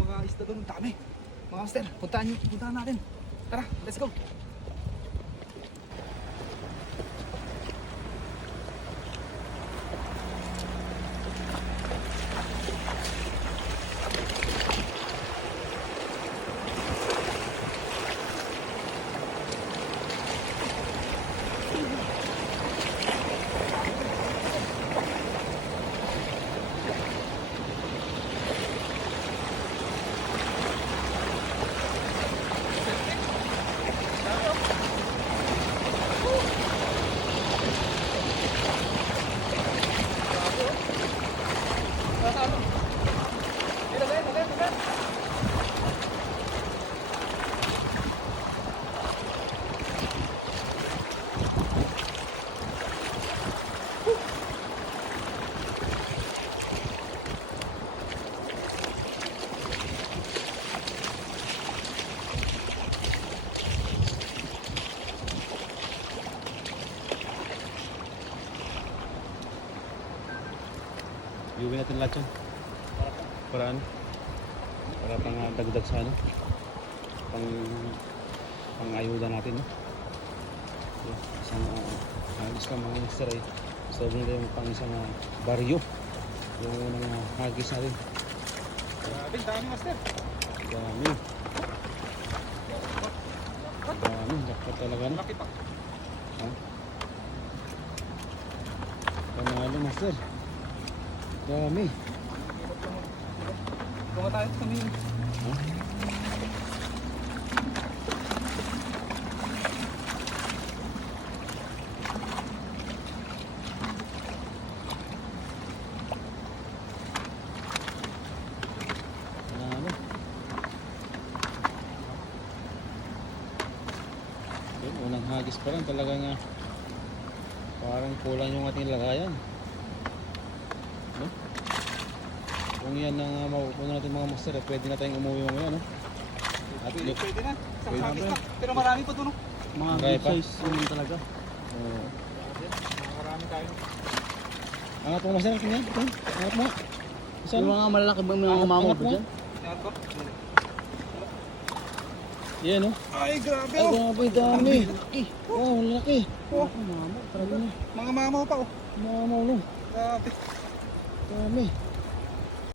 mga isda doon. Ang dami. Mga master, puntahan, nyo, puntahan natin. Tara, let's go. Iuwi natin lahat yan. Para ano? Para pang ah, dagdag sa ano? Pang pang ayuda natin. No? So, isang uh, hagis lang mga mister ay sabi nila yung pang isang ah, baryo. Yung unang uh, hagis natin. Grabe, dami master. Dami. Dami. Dapat talaga no? Laki pa. Ha? Panalo master. Dami. Kung tayo. Yun, unang hagis pa lang talaga nga parang kulang yung ating lagayan. No? Kung yan ang uh, makukuha natin mga master, eh, pwede na tayong umuwi mamaya, no? At Pwede, look, pwede na. Isang Pwede na. na. Pero marami pa doon. no? Mga good pa? size yun talaga. uh, Marami tayo. angat mo master, tingnan, ito, angat mo. Saan? Yung mga malalaki ba mga Angat- angat ba mo. dyan? Yan ko. Yan, no? Ay, grabe Ay, oh. grabe, dami. Laki. Ang laki. Oh, Mamaw talaga na. mga mamaw pa oh. Mamaw, no? Grabe. Dami.